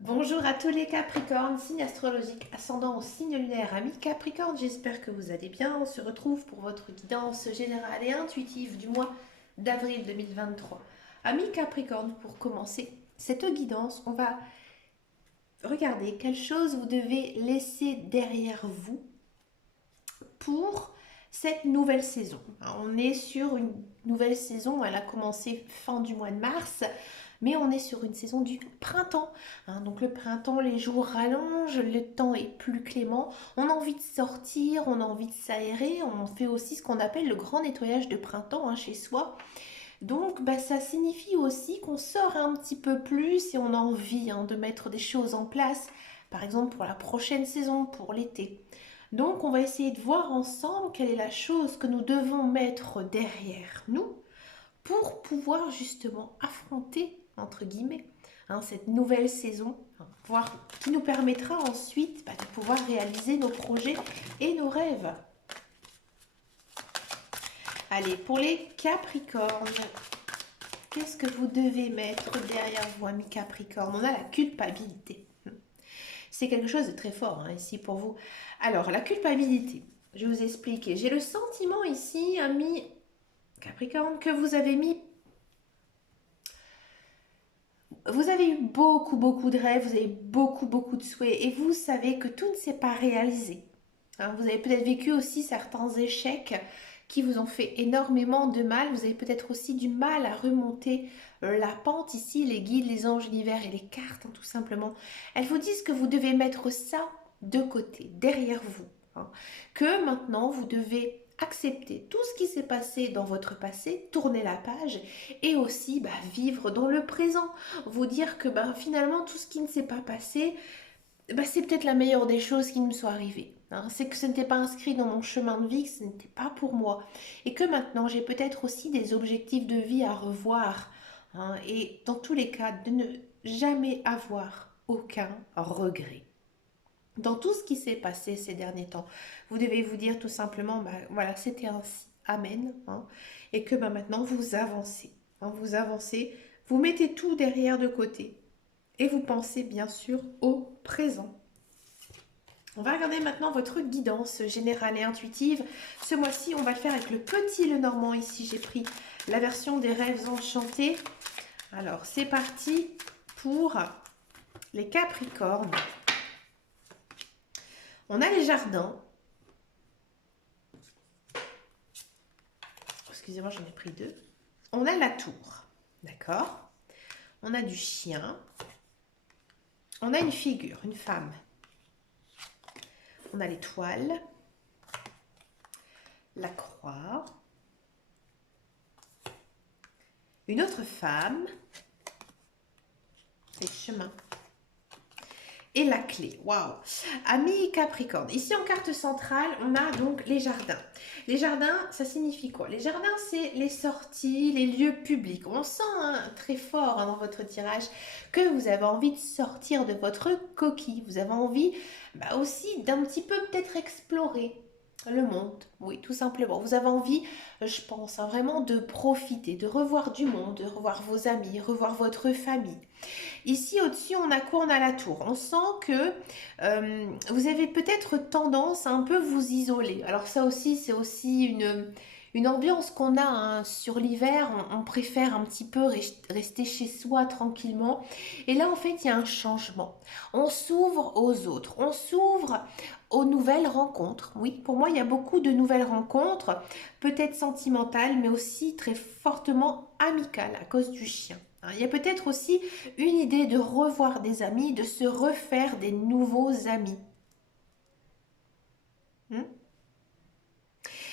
Bonjour à tous les Capricornes, signe astrologique ascendant au signe lunaire, amis Capricorne, j'espère que vous allez bien. On se retrouve pour votre guidance générale et intuitive du mois d'avril 2023. Amis Capricorne, pour commencer cette guidance, on va regarder quelles choses vous devez laisser derrière vous pour cette nouvelle saison. On est sur une nouvelle saison, elle a commencé fin du mois de mars, mais on est sur une saison du printemps. Donc le printemps, les jours rallongent, le temps est plus clément, on a envie de sortir, on a envie de s'aérer, on fait aussi ce qu'on appelle le grand nettoyage de printemps chez soi. Donc ça signifie aussi qu'on sort un petit peu plus et on a envie de mettre des choses en place, par exemple pour la prochaine saison, pour l'été. Donc on va essayer de voir ensemble quelle est la chose que nous devons mettre derrière nous pour pouvoir justement affronter, entre guillemets, cette nouvelle saison, qui nous permettra ensuite de pouvoir réaliser nos projets et nos rêves. Allez, pour les Capricornes, qu'est-ce que vous devez mettre derrière vous, amis Capricorne? On a la culpabilité. C'est quelque chose de très fort ici pour vous. Alors, la culpabilité, je vais vous expliquer. J'ai le sentiment ici, amis Capricorne, que vous avez eu beaucoup de rêves, vous avez beaucoup de souhaits et vous savez que tout ne s'est pas réalisé. Vous avez peut-être vécu aussi certains échecs qui vous ont fait énormément de mal. Vous avez peut-être aussi du mal à remonter la pente ici, les guides, les anges, l'univers et les cartes, tout simplement. Elles vous disent que vous devez mettre ça de côté, derrière vous. Que maintenant, vous devez accepter tout ce qui s'est passé dans votre passé, tourner la page et aussi vivre dans le présent. Vous dire que finalement, tout ce qui ne s'est pas passé, c'est peut-être la meilleure des choses qui me soit arrivée. C'est que ce n'était pas inscrit dans mon chemin de vie, que ce n'était pas pour moi. Et que maintenant, j'ai peut-être aussi des objectifs de vie à revoir. Et dans tous les cas, de ne jamais avoir aucun regret. Dans tout ce qui s'est passé ces derniers temps, vous devez vous dire tout simplement, voilà, c'était ainsi. Amen. Et que maintenant, vous avancez. Vous avancez, vous mettez tout derrière de côté. Et vous pensez bien sûr au présent. On va regarder maintenant votre guidance générale et intuitive. Ce mois-ci, on va le faire avec le petit Lenormand. Ici, j'ai pris la version des rêves enchantés. Alors, c'est parti pour les Capricornes. On a les jardins. Excusez-moi, j'en ai pris deux. On a la tour. D'accord? On a du chien. On a une figure, une femme. On a l'étoile, la croix, une autre femme, les chemins et la clé. Waouh! Amis Capricorne, ici en carte centrale, on a donc les jardins. Les jardins, ça signifie quoi? Les jardins, c'est les sorties, les lieux publics. On sent très fort dans votre tirage que vous avez envie de sortir de votre coquille. Vous avez envie aussi d'un petit peu peut-être explorer le monde, oui, tout simplement. Vous avez envie, je pense, vraiment de profiter, de revoir du monde, de revoir vos amis, revoir votre famille. Ici, au-dessus, on a quoi? On a la tour. On sent que vous avez peut-être tendance à un peu vous isoler. Alors ça aussi, c'est aussi une ambiance qu'on a sur l'hiver. On préfère un petit peu rester chez soi tranquillement. Et là, en fait, il y a un changement. On s'ouvre aux autres. On s'ouvre aux nouvelles rencontres. Oui, pour moi, il y a beaucoup de nouvelles rencontres, peut-être sentimentales, mais aussi très fortement amicales à cause du chien. Il y a peut-être aussi une idée de revoir des amis, de se refaire des nouveaux amis. Hmm.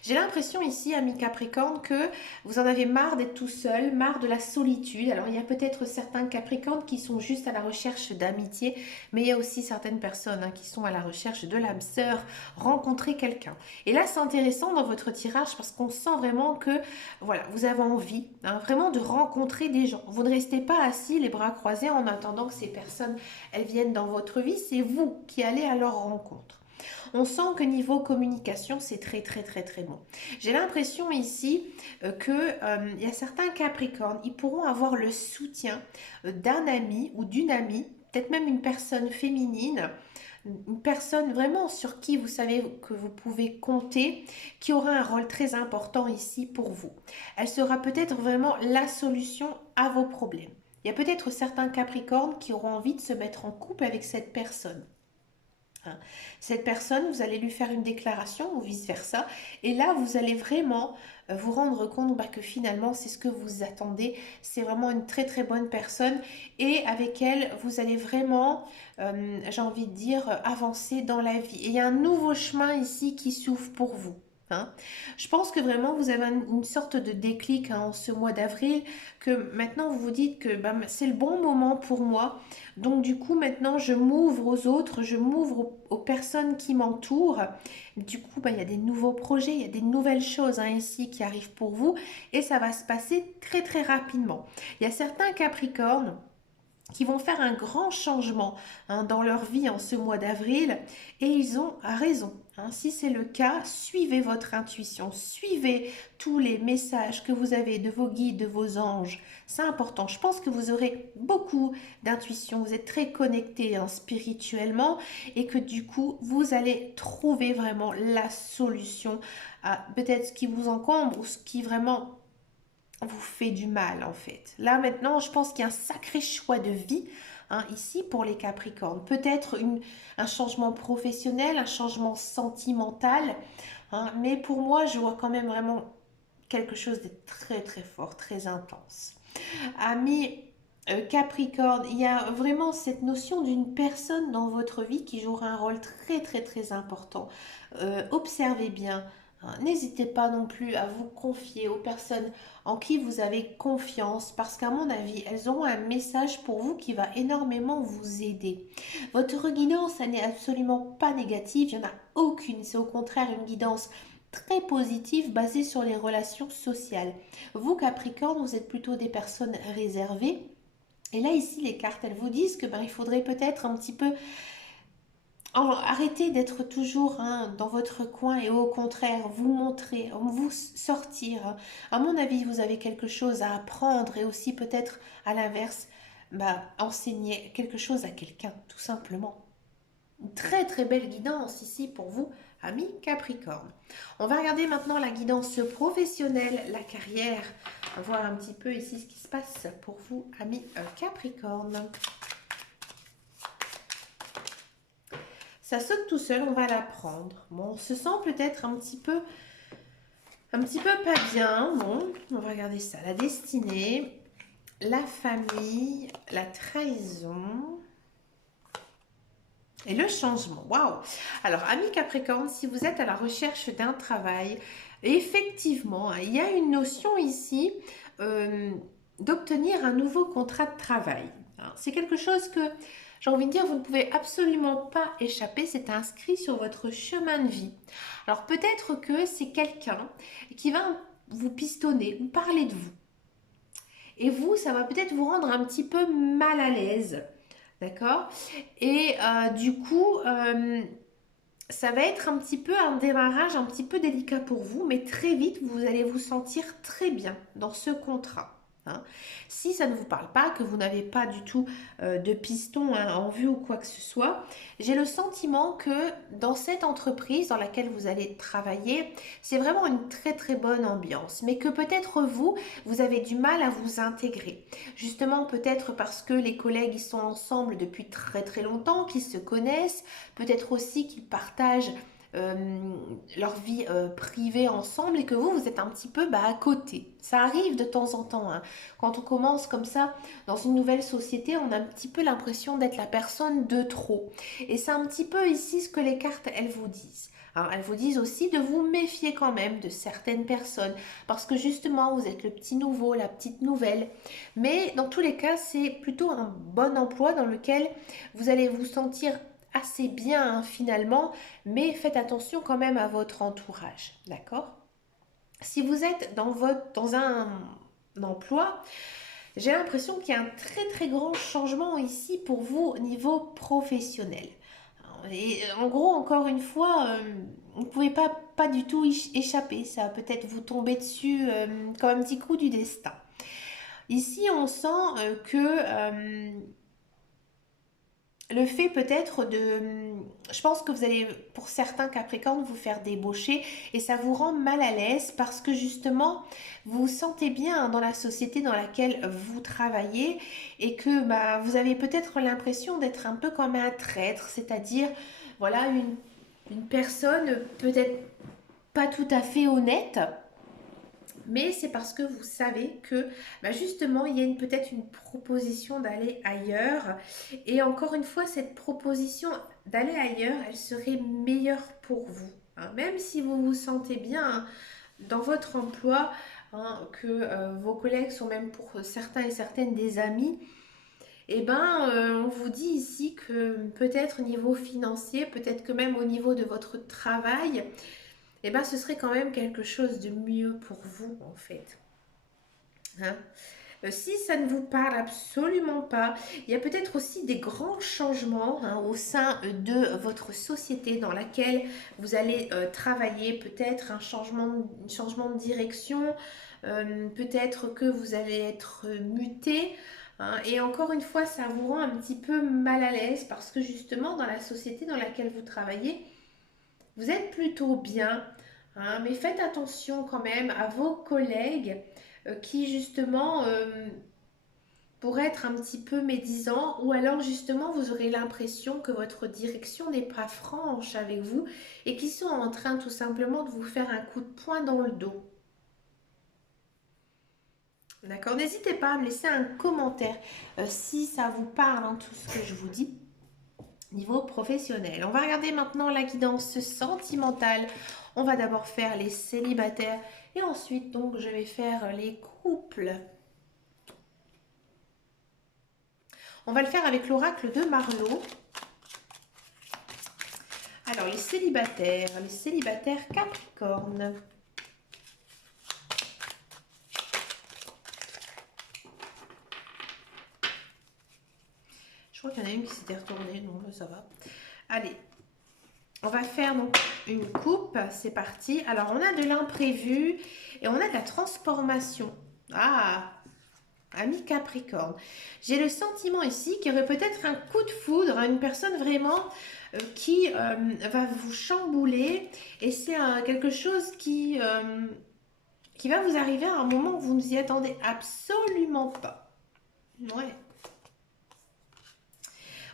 J'ai l'impression ici, amis Capricorne, que vous en avez marre d'être tout seul, marre de la solitude. Alors il y a peut-être certains Capricornes qui sont juste à la recherche d'amitié, mais il y a aussi certaines personnes qui sont à la recherche de l'âme sœur, rencontrer quelqu'un. Et là c'est intéressant dans votre tirage parce qu'on sent vraiment que voilà, vous avez envie vraiment de rencontrer des gens. Vous ne restez pas assis les bras croisés en attendant que ces personnes elles viennent dans votre vie, c'est vous qui allez à leur rencontre. On sent que niveau communication, c'est très bon. J'ai l'impression ici que il y a certains Capricornes, ils pourront avoir le soutien d'un ami ou d'une amie peut-être même une personne féminine, une personne vraiment sur qui vous savez que vous pouvez compter, qui aura un rôle très important ici pour vous. Elle sera peut-être vraiment la solution à vos problèmes. Il y a peut-être certains Capricornes qui auront envie de se mettre en couple avec cette personne. Hein. Cette personne, vous allez lui faire une déclaration ou vice-versa. Et là, vous allez vraiment vous rendre compte que finalement, c'est ce que vous attendez. C'est vraiment une très très bonne personne. Et avec elle, vous allez vraiment, j'ai envie de dire, avancer dans la vie. Et il y a un nouveau chemin ici qui s'ouvre pour vous. Hein. Je pense que vraiment vous avez une sorte de déclic en ce mois d'avril, que maintenant vous vous dites que c'est le bon moment pour moi. Donc du coup, maintenant, je m'ouvre aux autres, je m'ouvre aux personnes qui m'entourent. Du coup, il y a des nouveaux projets, il y a des nouvelles choses ici qui arrivent pour vous et ça va se passer très très rapidement. Il y a certains Capricornes qui vont faire un grand changement dans leur vie en ce mois d'avril et ils ont raison. Si c'est le cas, suivez votre intuition, suivez tous les messages que vous avez de vos guides, de vos anges. C'est important. Je pense que vous aurez beaucoup d'intuition, vous êtes très connecté spirituellement et que du coup, vous allez trouver vraiment la solution à peut-être ce qui vous encombre ou ce qui vraiment vous fait du mal en fait. Là maintenant, je pense qu'il y a un sacré choix de vie ici pour les Capricornes. Peut-être un changement professionnel, un changement sentimental, mais pour moi, je vois quand même vraiment quelque chose de très très fort, très intense. Amis Capricorne, il y a vraiment cette notion d'une personne dans votre vie qui jouera un rôle très très très important. Observez bien. N'hésitez pas non plus à vous confier aux personnes en qui vous avez confiance parce qu'à mon avis, elles auront un message pour vous qui va énormément vous aider. Votre guidance, elle n'est absolument pas négative, il n'y en a aucune. C'est au contraire une guidance très positive basée sur les relations sociales. Vous, Capricorne, vous êtes plutôt des personnes réservées. Et là, ici, les cartes, elles vous disent que il faudrait peut-être un petit peu arrêter d'être toujours dans votre coin et au contraire, vous montrer, vous sortir. À mon avis, vous avez quelque chose à apprendre et aussi peut-être à l'inverse, enseigner quelque chose à quelqu'un, tout simplement. Une très très belle guidance ici pour vous, amis Capricorne. On va regarder maintenant la guidance professionnelle, la carrière, voir un petit peu ici ce qui se passe pour vous, amis Capricorne. Ça saute tout seul, on va la prendre. Bon, on se sent peut-être un petit peu pas bien. Bon, on va regarder ça. La destinée, la famille, la trahison et le changement. Waouh! Alors, amis Capricorne, si vous êtes à la recherche d'un travail, effectivement, il y a une notion ici d'obtenir un nouveau contrat de travail. C'est quelque chose que j'ai envie de dire, vous ne pouvez absolument pas échapper, c'est inscrit sur votre chemin de vie. Alors peut-être que c'est quelqu'un qui va vous pistonner ou parler de vous. Et vous, ça va peut-être vous rendre un petit peu mal à l'aise. D'accord? Et du coup, ça va être un petit peu un démarrage un petit peu délicat pour vous, mais très vite, vous allez vous sentir très bien dans ce contrat. Si ça ne vous parle pas, que vous n'avez pas du tout de piston en vue ou quoi que ce soit, j'ai le sentiment que dans cette entreprise dans laquelle vous allez travailler, c'est vraiment une très très bonne ambiance, mais que peut-être vous avez du mal à vous intégrer. Justement, peut-être parce que les collègues ils sont ensemble depuis très très longtemps, qu'ils se connaissent, peut-être aussi qu'ils partagent leur vie privée ensemble et que vous êtes un petit peu à côté. Ça arrive de temps en temps. Quand on commence comme ça dans une nouvelle société, on a un petit peu l'impression d'être la personne de trop. Et c'est un petit peu ici ce que les cartes, elles vous disent. Elles vous disent aussi de vous méfier quand même de certaines personnes parce que justement vous êtes le petit nouveau, la petite nouvelle. Mais dans tous les cas, c'est plutôt un bon emploi dans lequel vous allez vous sentir assez bien finalement, mais faites attention quand même à votre entourage, d'accord? Si vous êtes dans un emploi, j'ai l'impression qu'il y a un très très grand changement ici pour vous au niveau professionnel. Et en gros, encore une fois, vous ne pouvez pas du tout échapper, ça va peut-être vous tomber dessus comme un petit coup du destin. Ici, on sent que le fait peut-être de... Je pense que vous allez, pour certains Capricornes, vous faire débaucher et ça vous rend mal à l'aise parce que justement, vous vous sentez bien dans la société dans laquelle vous travaillez et que bah, vous avez peut-être l'impression d'être un peu comme un traître, c'est-à-dire, voilà, une personne peut-être pas tout à fait honnête, mais c'est parce que vous savez que bah, justement il y a peut-être une proposition d'aller ailleurs et encore une fois cette proposition d'aller ailleurs elle serait meilleure pour vous, hein. Même si vous vous sentez bien, hein, dans votre emploi, hein, que vos collègues sont même pour certains et certaines des amis, et ben on vous dit ici que peut-être au niveau financier, peut-être que même au niveau de votre travail, et ben ce serait quand même quelque chose de mieux pour vous en fait, hein. Si ça ne vous parle absolument pas, il y a peut-être aussi des grands changements, hein, au sein de votre société dans laquelle vous allez travailler, peut-être un changement de direction, peut-être que vous allez être muté, hein, et encore une fois, ça vous rend un petit peu mal à l'aise parce que justement, dans la société dans laquelle vous travaillez, vous êtes plutôt bien, hein, mais faites attention quand même à vos collègues qui justement pourraient être un petit peu médisants ou alors justement vous aurez l'impression que votre direction n'est pas franche avec vous et qu'ils sont en train tout simplement de vous faire un coup de poing dans le dos. D'accord? N'hésitez pas à me laisser un commentaire si ça vous parle, hein, tout ce que je vous dis. Niveau professionnel. On va regarder maintenant la guidance sentimentale. On va d'abord faire les célibataires et ensuite donc je vais faire les couples. On va le faire avec l'oracle de Marlowe. Alors les célibataires Capricorne. Je crois qu'il y en a une qui s'était retournée, donc ça va. Allez, on va faire donc une coupe, c'est parti. Alors, on a de l'imprévu et on a de la transformation. Ah, ami Capricorne. J'ai le sentiment ici qu'il y aurait peut-être un coup de foudre à une personne vraiment qui va vous chambouler et c'est quelque chose qui va vous arriver à un moment où vous ne vous y attendez absolument pas. Ouais.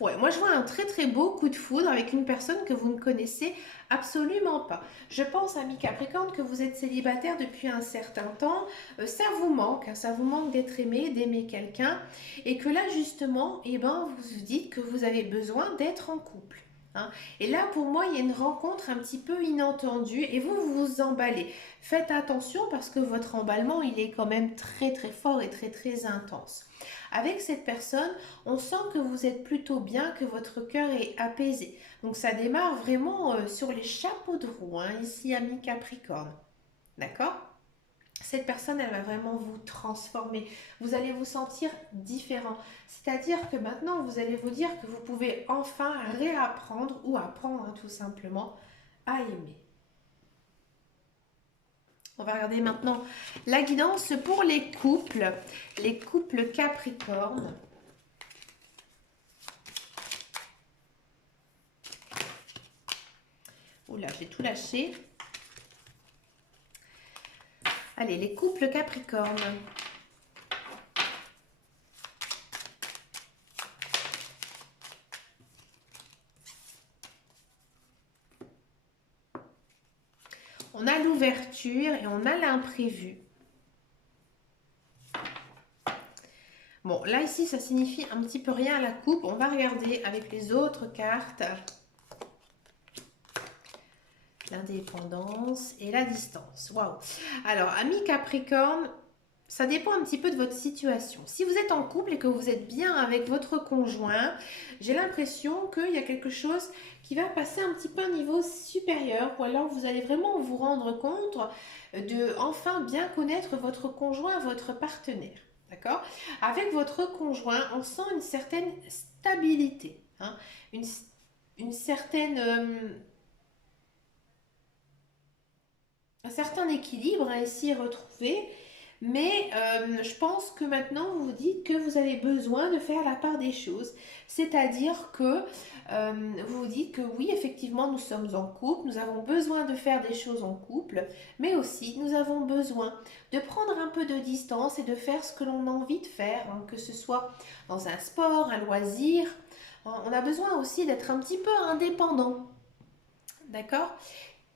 Ouais, moi je vois un très très beau coup de foudre avec une personne que vous ne connaissez absolument pas. Je pense, ami Capricorne, que vous êtes célibataire depuis un certain temps. Ça vous manque, hein, ça vous manque d'être aimé, d'aimer quelqu'un. Et que là justement, eh ben, vous vous dites que vous avez besoin d'être en couple, hein. Et là pour moi, il y a une rencontre un petit peu inattendue et vous vous emballez. Faites attention parce que votre emballement, il est quand même très très fort et très très intense. Avec cette personne, on sent que vous êtes plutôt bien, que votre cœur est apaisé. Donc ça démarre vraiment sur les chapeaux de roue, hein, ici, ami Capricorne. D'accord? Cette personne, elle va vraiment vous transformer. Vous allez vous sentir différent. C'est-à-dire que maintenant, vous allez vous dire que vous pouvez enfin réapprendre ou apprendre, hein, tout simplement à aimer. On va regarder maintenant la guidance pour les couples Capricorne. Oula, j'ai tout lâché. Allez, les couples Capricorne. On a l'ouverture et on a l'imprévu. Bon, là, ici, ça signifie un petit peu rien à la coupe. On va regarder avec les autres cartes. L'indépendance et la distance. Waouh! Alors, ami Capricorne, ça dépend un petit peu de votre situation. Si vous êtes en couple et que vous êtes bien avec votre conjoint, j'ai l'impression qu'il y a quelque chose qui va passer un petit peu à un niveau supérieur ou alors vous allez vraiment vous rendre compte de enfin bien connaître votre conjoint, votre partenaire. D'accord? Avec votre conjoint, on sent une certaine stabilité, hein, une certaine... un certain équilibre à essayer de retrouver. Mais je pense que maintenant, vous vous dites que vous avez besoin de faire la part des choses. C'est-à-dire que vous vous dites que oui, effectivement, nous sommes en couple, nous avons besoin de faire des choses en couple, mais aussi nous avons besoin de prendre un peu de distance et de faire ce que l'on a envie de faire, hein, que ce soit dans un sport, un loisir. On a besoin aussi d'être un petit peu indépendant. D'accord?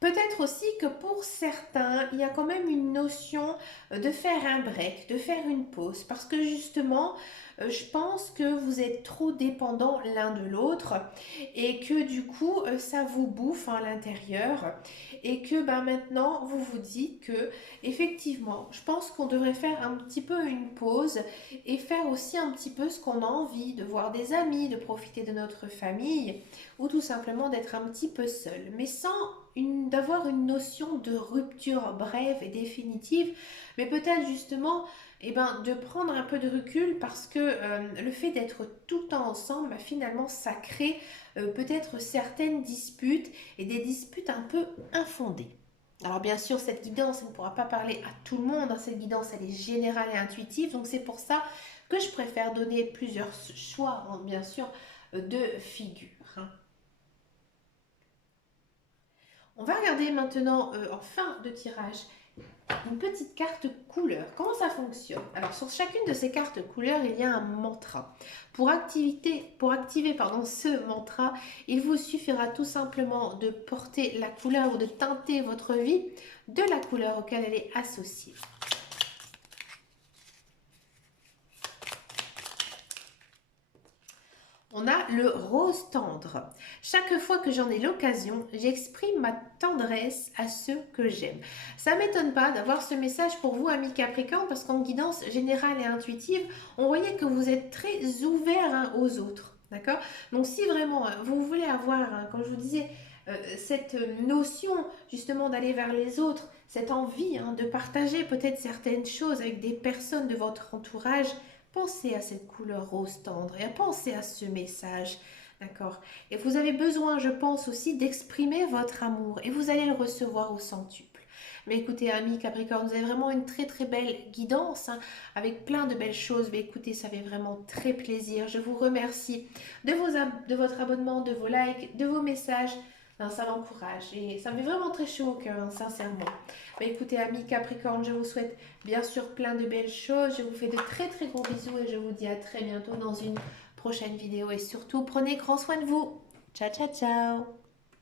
Peut-être aussi que pour certains, il y a quand même une notion de faire un break, de faire une pause, parce que justement, je pense que vous êtes trop dépendants l'un de l'autre et que du coup, ça vous bouffe à l'intérieur et que ben, maintenant, vous vous dites que effectivement, je pense qu'on devrait faire un petit peu une pause et faire aussi un petit peu ce qu'on a envie, de voir des amis, de profiter de notre famille ou tout simplement d'être un petit peu seul, mais sans d'avoir une notion de rupture brève et définitive, mais peut-être justement de prendre un peu de recul parce que le fait d'être tout le temps ensemble, finalement, ça crée peut-être certaines disputes et des disputes un peu infondées. Alors bien sûr, cette guidance, elle ne pourra pas parler à tout le monde, hein. Cette guidance, elle est générale et intuitive, donc c'est pour ça que je préfère donner plusieurs choix, hein, bien sûr, de figures, hein. On va regarder maintenant en fin de tirage une petite carte couleur. Comment ça fonctionne? Alors sur chacune de ces cartes couleurs, il y a un mantra. Pour activer ce mantra, il vous suffira tout simplement de porter la couleur ou de teinter votre vie de la couleur auquel elle est associée. On a le rose tendre. Chaque fois que j'en ai l'occasion, j'exprime ma tendresse à ceux que j'aime. Ça m'étonne pas d'avoir ce message pour vous, amis Capricorne, parce qu'en guidance générale et intuitive, on voyait que vous êtes très ouverts, hein, aux autres. D'accord? Donc si vraiment vous voulez avoir, hein, comme je vous disais, cette notion justement d'aller vers les autres, cette envie, hein, de partager peut-être certaines choses avec des personnes de votre entourage, pensez à cette couleur rose tendre et pensez à ce message, d'accord? Et vous avez besoin, je pense aussi, d'exprimer votre amour et vous allez le recevoir au centuple. Mais écoutez, amis Capricorne, vous avez vraiment une très très belle guidance, hein, avec plein de belles choses. Mais écoutez, ça fait vraiment très plaisir. Je vous remercie de votre abonnement, de vos likes, de vos messages. Non, ça m'encourage et ça me fait vraiment très chaud au cœur, hein, sincèrement. Mais écoutez, amis Capricorne, je vous souhaite bien sûr plein de belles choses. Je vous fais de très très gros bisous et je vous dis à très bientôt dans une prochaine vidéo. Et surtout, prenez grand soin de vous. Ciao, ciao, ciao.